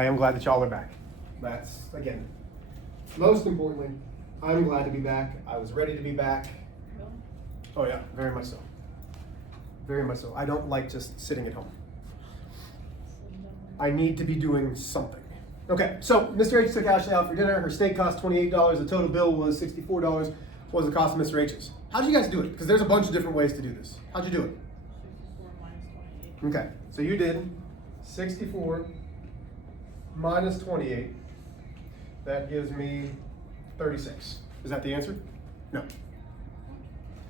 I am glad that y'all are back. That's, again, most importantly, I'm glad to be back. I was ready to be back. Oh yeah, very much so. Very much so. I don't like just sitting at home. I need to be doing something. Okay, so Mr. H took Ashley out for dinner. Her steak cost $28. The total bill was $64. What was the cost of Mr. H's? How did you guys do it? Because there's a bunch of different ways to do this. How'd you do it? 64 minus 28. Okay, so you did 64 minus 28. That gives me 36. Is that the answer? No. Is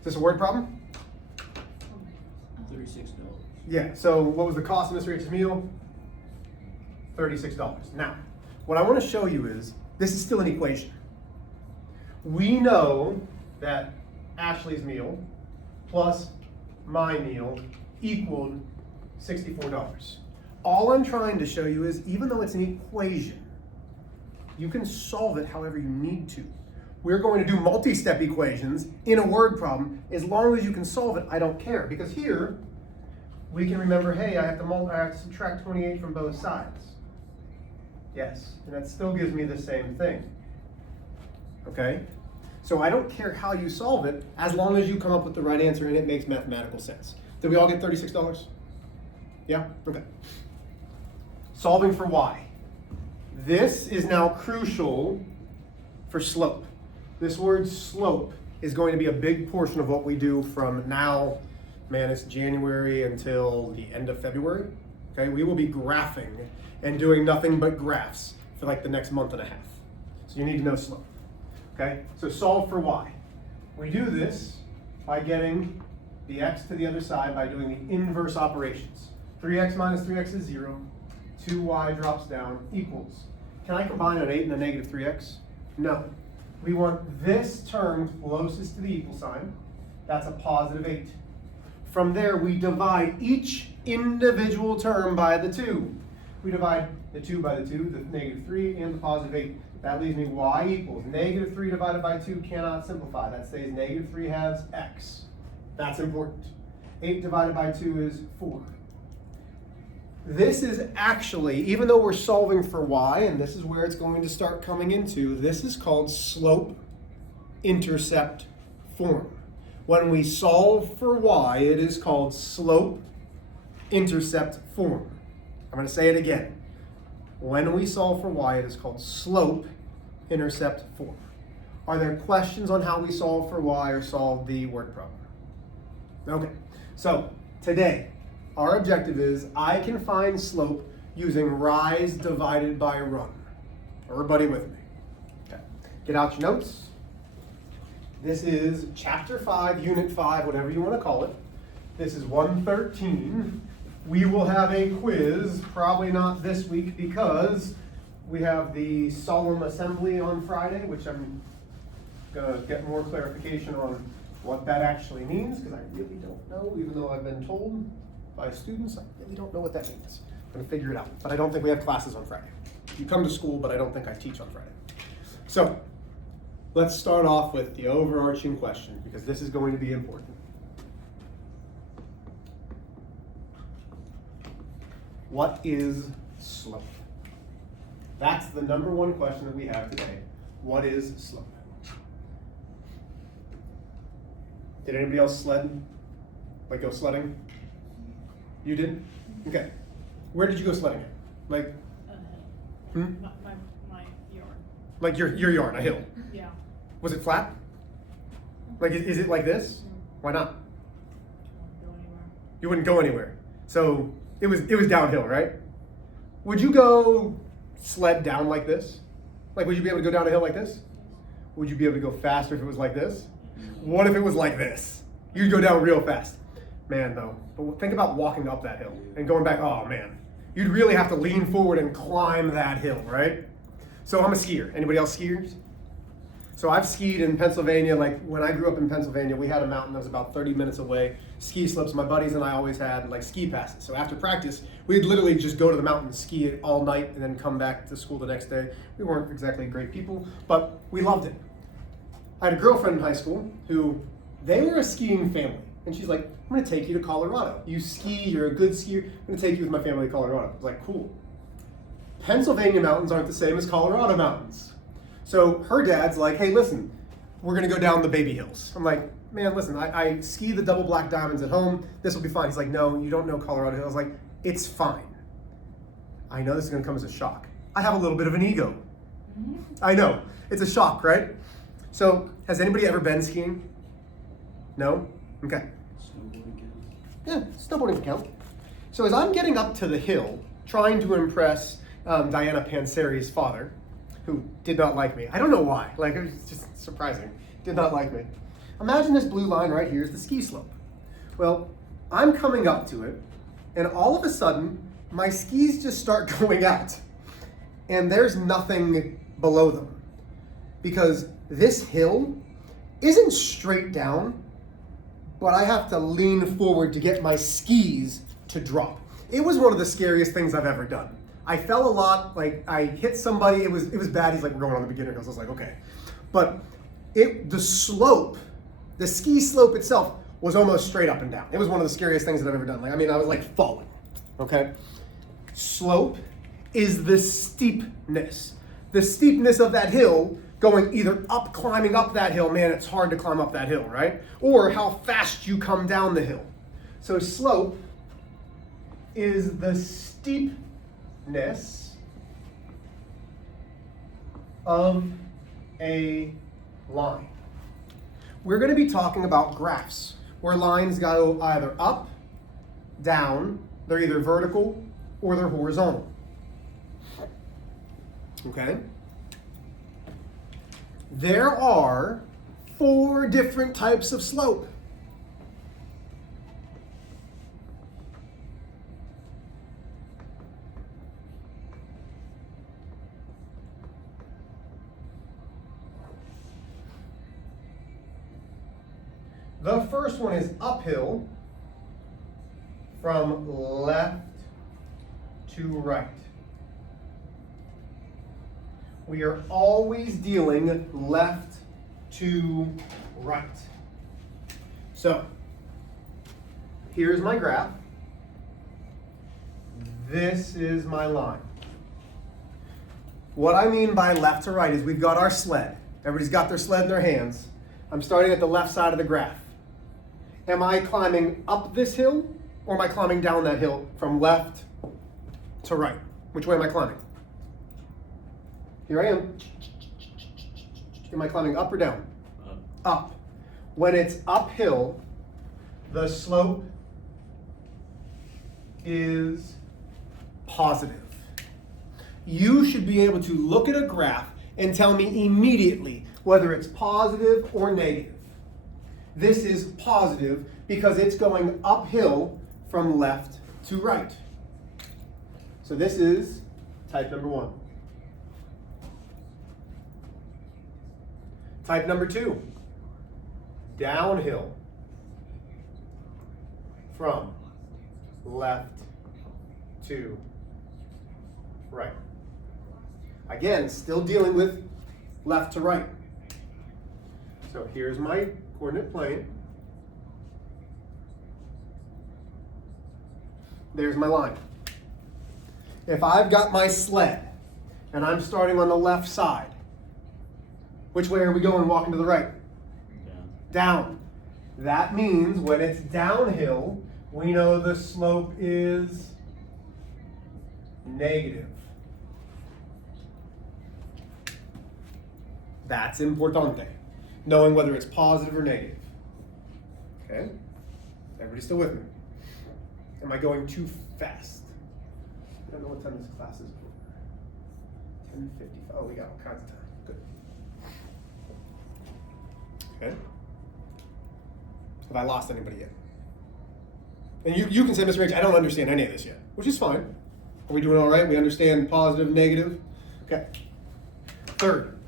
this a word problem? $36. Yeah, so what was the cost of Mr. H's meal? $36. Now, what I want to show you is, this is still an equation. We know that Ashley's meal plus my meal equaled $64. All I'm trying to show you is, even though it's an equation, you can solve it however you need to. We're going to do multi-step equations in a word problem. As long as you can solve it, I don't care. Because here, we can remember, hey, I have to subtract 28 from both sides. Yes, and that still gives me the same thing. Okay? So I don't care how you solve it, as long as you come up with the right answer and it makes mathematical sense. Did we all get $36? Yeah? Okay. Solving for y. This is now crucial for slope. This word slope is going to be a big portion of what we do from now, man, it's January until the end of February. Okay, we will be graphing and doing nothing but graphs for like the next month and a half. So you need to know slope. Okay, so solve for y. We do this by getting the x to the other side by doing the inverse operations. 3x minus 3x is 0. 2y drops down equals. Can I combine an 8 and a negative 3x? No. We want this term closest to the equal sign. That's a positive 8. From there, we divide each individual term by the 2. We divide the 2 by the 2, the negative 3, and the positive 8. That leaves me y equals negative 3 divided by 2 cannot simplify. That says negative 3 halves x. That's important. 8 divided by 2 is 4. This is actually, even though we're solving for y, and this is where it's going to start coming into, this is called slope-intercept form. When we solve for y, it is called slope-intercept form. I'm going to say it again. When we solve for y, it is called slope-intercept form. Are there questions on how we solve for y or solve the word problem? Okay, so today, our objective is I can find slope using rise divided by run. Everybody with me? Okay. Get out your notes. This is chapter 5, unit 5, whatever you want to call it. This is 113. We will have a quiz, probably not this week because we have the solemn assembly on Friday, which I'm going to get more clarification on what that actually means because I really don't know, even though I've been told by students, I really don't know what that means. I'm going to figure it out. But I don't think we have classes on Friday. You come to school, but I don't think I teach on Friday. So let's start off with the overarching question because this is going to be important. What is slope? That's the number one question that we have today. What is slope? Did anybody else sled? Like go sledding? You did? Okay. Where did you go sledding? Like? My yard. Like your yard, a hill? Yeah. Was it flat? Like, is it like this? Why not? Won't go anywhere. You wouldn't go anywhere. So it was downhill, right? Would you go sled down like this? Like, would you be able to go down a hill like this? Would you be able to go faster if it was like this? What if it was like this? You'd go down real fast. Man, though, but think about walking up that hill and going back, oh man. You'd really have to lean forward and climb that hill, right? So I'm a skier. Anybody else skiers? So I've skied in Pennsylvania. Like when I grew up in Pennsylvania, we had a mountain that was about 30 minutes away. Ski slips, my buddies and I always had like ski passes. So after practice, we'd literally just go to the mountain, ski it all night, and then come back to school the next day. We weren't exactly great people, but we loved it. I had a girlfriend in high school who, they were a skiing family. And she's like, I'm gonna take you to Colorado. You ski, you're a good skier. I'm gonna take you with my family to Colorado. I was like, cool. Pennsylvania mountains aren't the same as Colorado mountains. So her dad's like, hey, listen, we're gonna go down the baby hills. I'm like, man, listen, I ski the double black diamonds at home. This will be fine. He's like, no, you don't know Colorado hills. Like, it's fine. I know this is gonna come as a shock. I have a little bit of an ego. I know, it's a shock, right? So, has anybody ever been skiing? No? Okay. Yeah, snowboarding can count. So as I'm getting up to the hill, trying to impress Diana Panseri's father, who did not like me. I don't know why, like it was just surprising. Did not like me. Imagine this blue line right here is the ski slope. Well, I'm coming up to it, and all of a sudden, my skis just start going out. And there's nothing below them. Because this hill isn't straight down, but I have to lean forward to get my skis to drop. It was one of the scariest things I've ever done. I fell a lot, like I hit somebody, it was bad. He's like, we're going on the beginner hills. I was like, okay. But the slope, the ski slope itself was almost straight up and down. It was one of the scariest things that I've ever done. Like, I mean, I was like falling, okay? Slope is the steepness. The steepness of that hill going either up, climbing up that hill, man, it's hard to climb up that hill, right? Or how fast you come down the hill. So slope is the steepness of a line. We're going to be talking about graphs where lines go either up, down, they're either vertical or they're horizontal. Okay? There are 4 different types of slope. The first one is uphill from left to right. We are always dealing left to right. So, here's my graph. This is my line. What I mean by left to right is we've got our sled. Everybody's got their sled in their hands. I'm starting at the left side of the graph. Am I climbing up this hill or am I climbing down that hill from left to right? Which way am I climbing? Here I am. Am I climbing up or down? Up. When it's uphill, the slope is positive. You should be able to look at a graph and tell me immediately whether it's positive or negative. This is positive because it's going uphill from left to right. So this is type number 1. Type number 2, downhill from left to right. Again, still dealing with left to right. So here's my coordinate plane. There's my line. If I've got my sled and I'm starting on the left side, which way are we going walking to the right? Down. That means when it's downhill, we know the slope is negative. That's importante. Knowing whether it's positive or negative. Okay? Everybody still with me? Am I going too fast? I don't know what time this class is. 10:55. Oh, we got all kinds of time. Good. Okay? Have I lost anybody yet? And you can say, Mr. H, I don't understand any of this yet, which is fine. Are we doing all right? We understand positive, negative? Okay. Third.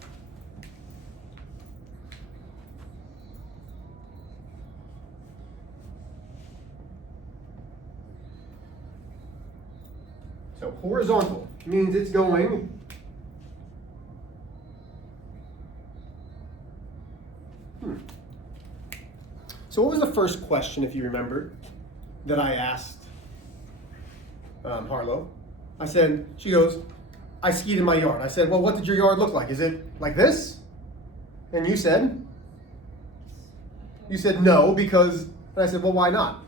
So horizontal means it's going So what was the first question, if you remember, that I asked Harlow? I said, she goes, I skied in my yard. I said, well, what did your yard look like? Is it like this? And you said no, because, and I said, well, why not?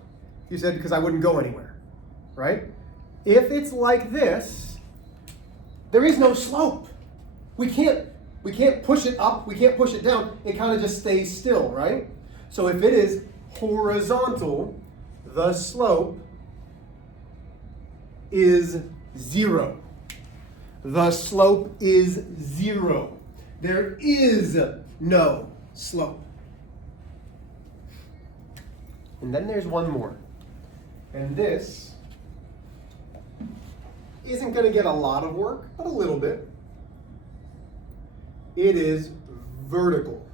You said, because I wouldn't go anywhere, right? If it's like this, there is no slope. We can't push it up, we can't push it down. It kind of just stays still, right? So if it is horizontal, the slope is 0. The slope is 0. There is no slope. And then there's one more. And this isn't going to get a lot of work, but a little bit. It is vertical.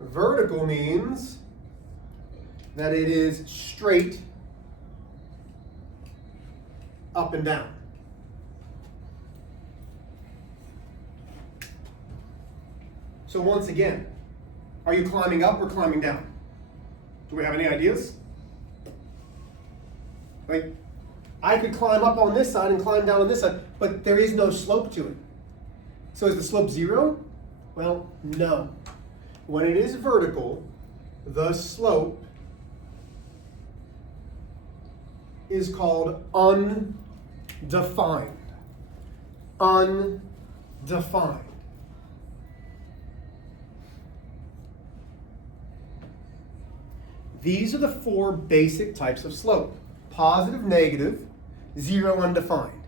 Vertical means that it is straight up and down. So once again, are you climbing up or climbing down? Do we have any ideas? Like, I could climb up on this side and climb down on this side, but there is no slope to it. So is the slope 0? Well, no. When it is vertical, the slope is called undefined. Undefined. These are the 4 basic types of slope. Positive, negative, 0, undefined.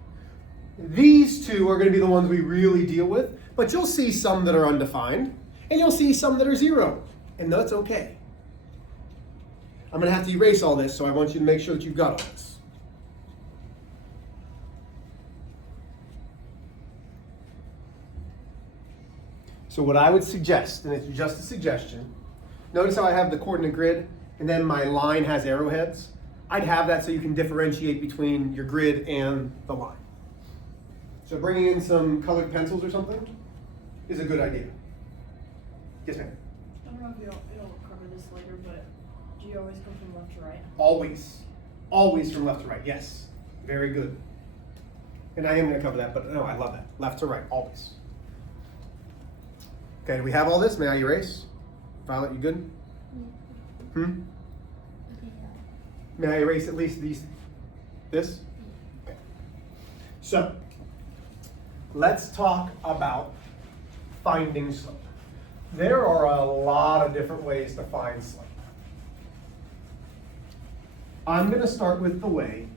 These 2 are going to be the ones we really deal with, but you'll see some that are undefined, and you'll see some that are 0, and that's okay. I'm going to have to erase all this, so I want you to make sure that you've got all this. So what I would suggest, and it's just a suggestion, notice how I have the coordinate grid, and then my line has arrowheads. I'd have that so you can differentiate between your grid and the line. So bringing in some colored pencils or something is a good idea. Yes, ma'am? I don't know if it'll cover this later, but do you always go from left to right? Always. Always from left to right, yes. Very good. And I am going to cover that, but no, I love that. Left to right, always. Okay, do we have all this? May I erase? Violet, you good? May I erase at least this? Okay. So, let's talk about finding slope. There are a lot of different ways to find slope. I'm going to start with the way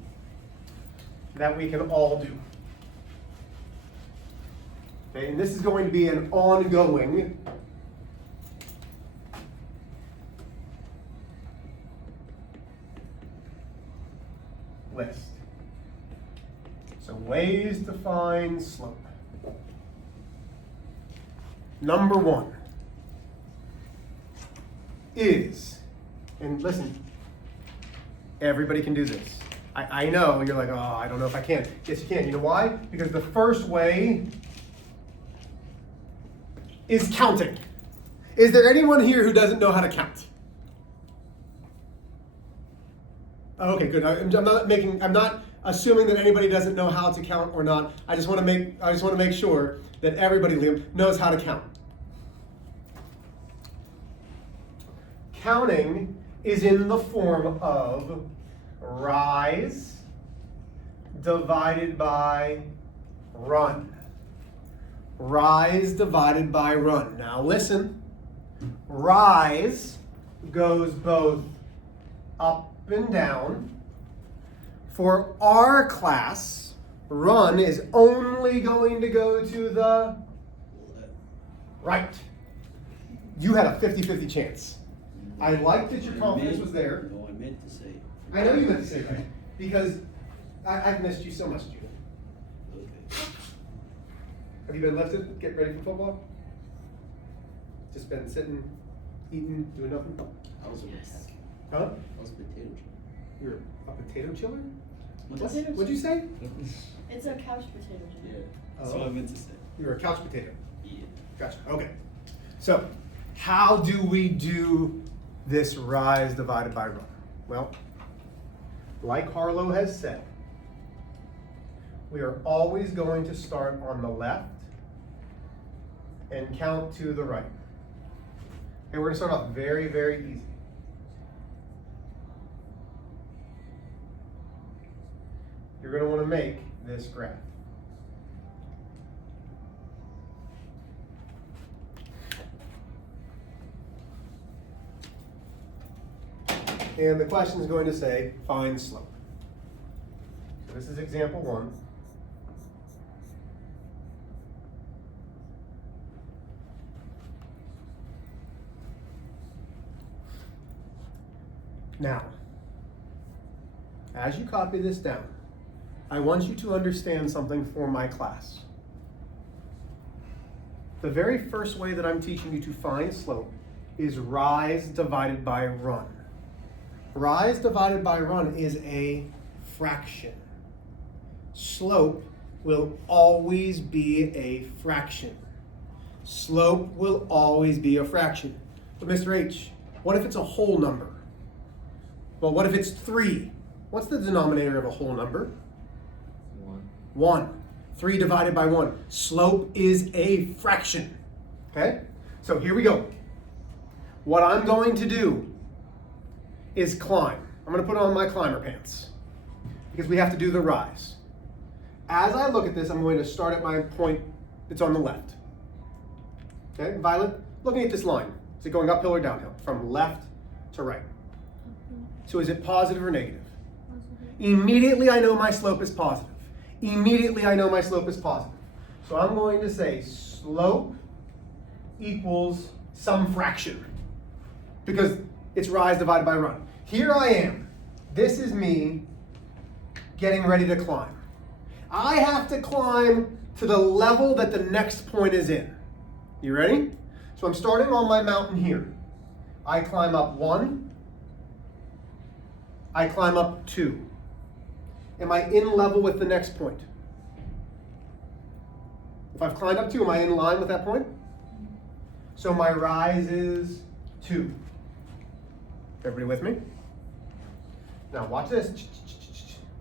that we can all do. Okay, and this is going to be an ongoing list. So ways to find slope. Number 1 is, and listen, everybody can do this. I know you're like, oh, I don't know if I can. Yes, you can. You know why? Because the first way is counting. Is there anyone here who doesn't know how to count? Oh, okay, good. I'm not assuming that anybody doesn't know how to count or not. I just want to make sure that everybody, Liam, knows how to count. Counting is in the form of rise divided by run. Rise divided by run. Now listen, rise goes both up and down. For our class, run is only going to go to the right. You had a 50-50 chance. I liked that your confidence was there. No, I meant to say. I know you meant to say right, because I've missed you so much, Judith. Okay. Have you been lifted? Get ready for football? Just been sitting, eating, doing nothing? I was a yes. Huh? I was a potato chip. You're a potato chiller? Potatoes. What'd you say? It's a couch potato. Yeah. Oh. That's what I meant to say. You're a couch potato. Yeah. Gotcha. Okay. So, how do we do this rise divided by run? Well, like Harlow has said, we are always going to start on the left and count to the right. Okay, we're going to start off very, very easy. You're going to want to make this graph. And the question is going to say, find slope. So this is example 1. Now, as you copy this down, I want you to understand something for my class. The very first way that I'm teaching you to find slope is rise divided by run. Rise divided by run is a fraction. Slope will always be a fraction. Slope will always be a fraction. But Mr. H, what if it's a whole number? Well, what if it's 3? What's the denominator of a whole number? 1. 3 divided by 1. Slope is a fraction. Okay? So here we go. What I'm going to do is climb. I'm going to put on my climber pants because we have to do the rise. As I look at this, I'm going to start at my point that's on the left. Okay, Violet, looking at this line, is it going uphill or downhill? From left to right. So is it positive or negative? Immediately I know my slope is positive. Immediately I know my slope is positive. So I'm going to say slope equals some fraction because it's rise divided by run. Here I am. This is me getting ready to climb. I have to climb to the level that the next point is in. You ready? So I'm starting on my mountain here. I climb up 1. I climb up 2. Am I in level with the next point? If I've climbed up 2, am I in line with that point? So my rise is 2. Everybody with me? Now watch this.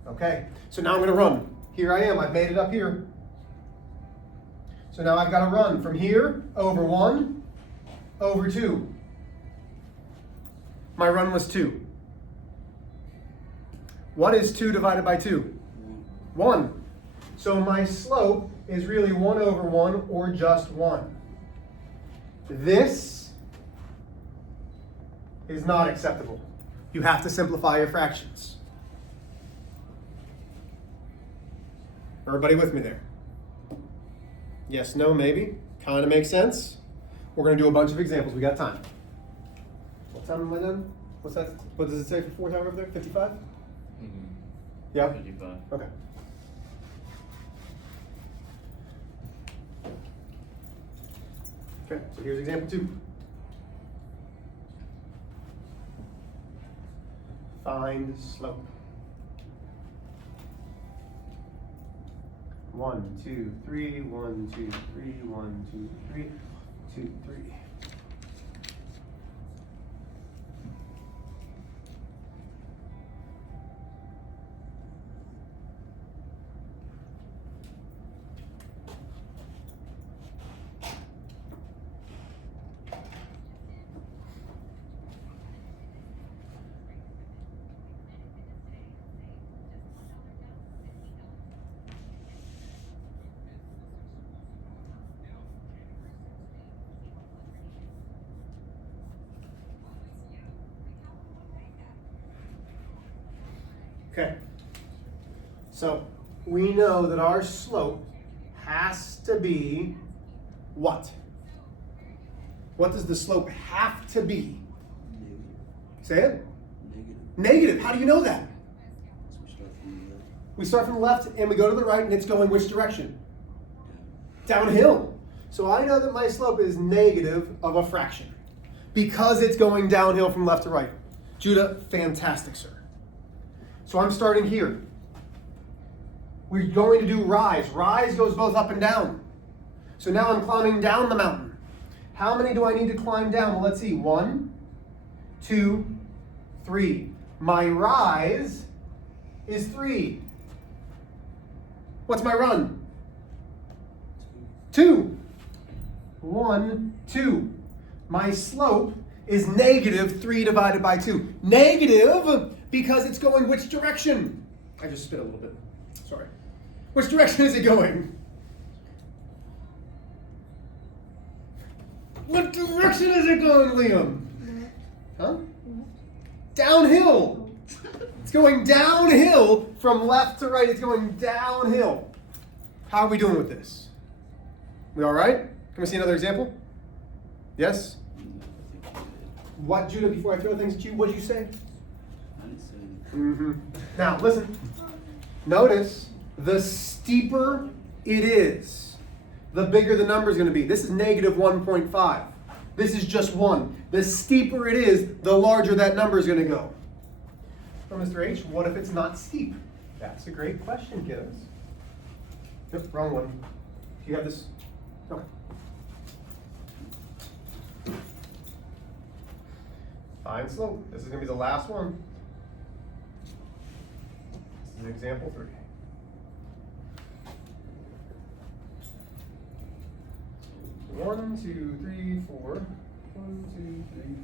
Okay, so now I'm going to run. Here I am, I've made it up here. So now I've got to run from here, over 1, over 2. My run was 2. What is 2 divided by 2? 1. So my slope is really 1 over 1 or just 1. This is not acceptable. You have to simplify your fractions. Everybody with me there? Yes, no, maybe. Kind of makes sense. We're going to do a bunch of examples. We got time. What time am I done? What's that? What does it say for 4 time over there? 55? Yeah? 55. Okay. Okay, so here's example 2. Find slope. 1, 2, 3, 1, 2, 3, 1, 2, 3, 2, 3. Okay, so we know that our slope has to be what? What does the slope have to be? Negative. Say it. Negative. Negative. How do you know that? So we start from the left. We start from the left and we go to the right and it's going which direction? Downhill. So I know that my slope is negative of a fraction because it's going downhill from left to right. Judah, fantastic, sir. So I'm starting here. We're going to do rise. Rise goes both up and down. So now I'm climbing down the mountain. How many do I need to climb down? Well, let's see. 1, 2, 3. My rise is 3. What's my run? 2. 1, 2. My slope is negative 3 divided by 2. Negative because it's going which direction? I just spit a little bit. Sorry. Which direction is it going? What direction is it going, Liam? Huh? Downhill. It's going downhill from left to right. It's going downhill. How are we doing with this? We all right? Can we see another example? Yes? What, Judah, before I throw things at you, what did you say? I didn't say anything. Now, listen. Notice, the steeper it is, the bigger the number is going to be. This is negative 1.5. This is just 1. The steeper it is, the larger that number is going to go. Well, Mr. H, what if it's not steep? That's a great question, kiddos. Yep, wrong one. You have this? Okay. Find slope. This is going to be the last one. This is example 3. One, two, three, four. 1, 2, 3,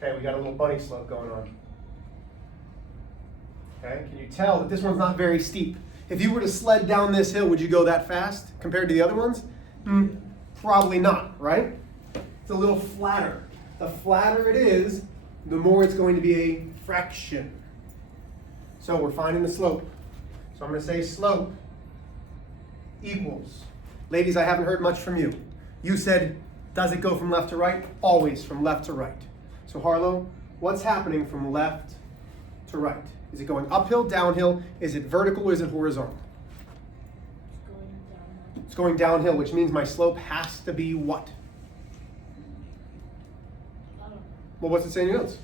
4. Okay, we got a little bunny slope going on. Okay, can you tell that this one's not very steep? If you were to sled down this hill, would you go that fast compared to the other ones? Probably not, right? It's a little flatter. The flatter it is, the more it's going to be a fraction. So we're finding the slope. So I'm going to say slope equals. Ladies, I haven't heard much from you. You said, does it go from left to right? Always from left to right. So Harlow, what's happening from left to right? Is it going uphill, downhill? Is it vertical or is it horizontal? It's going downhill. It's going downhill, which means my slope has to be what? I don't know. Well, what's it say in your notes?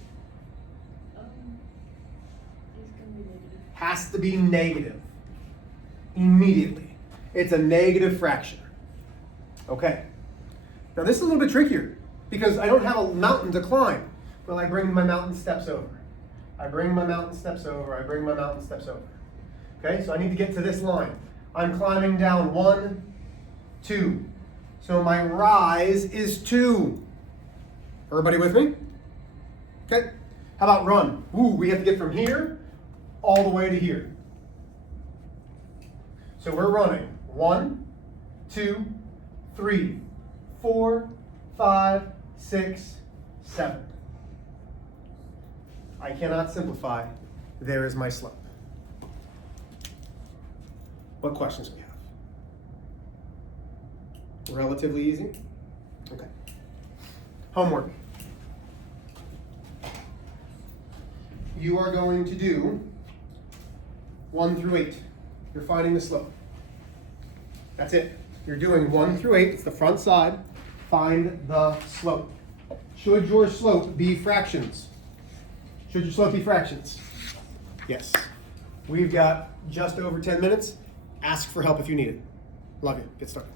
It's gonna be negative. Has to be negative. Immediately. It's a negative fraction. Okay. Now this is a little bit trickier because I don't have a mountain to climb. Well, I bring my mountain steps over. I bring my mountain steps over. I bring my mountain steps over. Okay, so I need to get to this line. I'm climbing down 1, 2. So my rise is 2. Everybody with me? Okay. How about run? Ooh, we have to get from here all the way to here. So we're running 1, 2, 3, 4, 5, 6, 7. I cannot simplify. There is my slope. What questions do we have? Relatively easy? Okay. Homework. You are going to do 1 through 8. You're finding the slope. That's it. You're doing 1 through 8. It's the front side. Find the slope. Should your slope be fractions? Should your slope be fractions? Yes. We've got just over 10 minutes. Ask for help if you need it. Love you. Get started.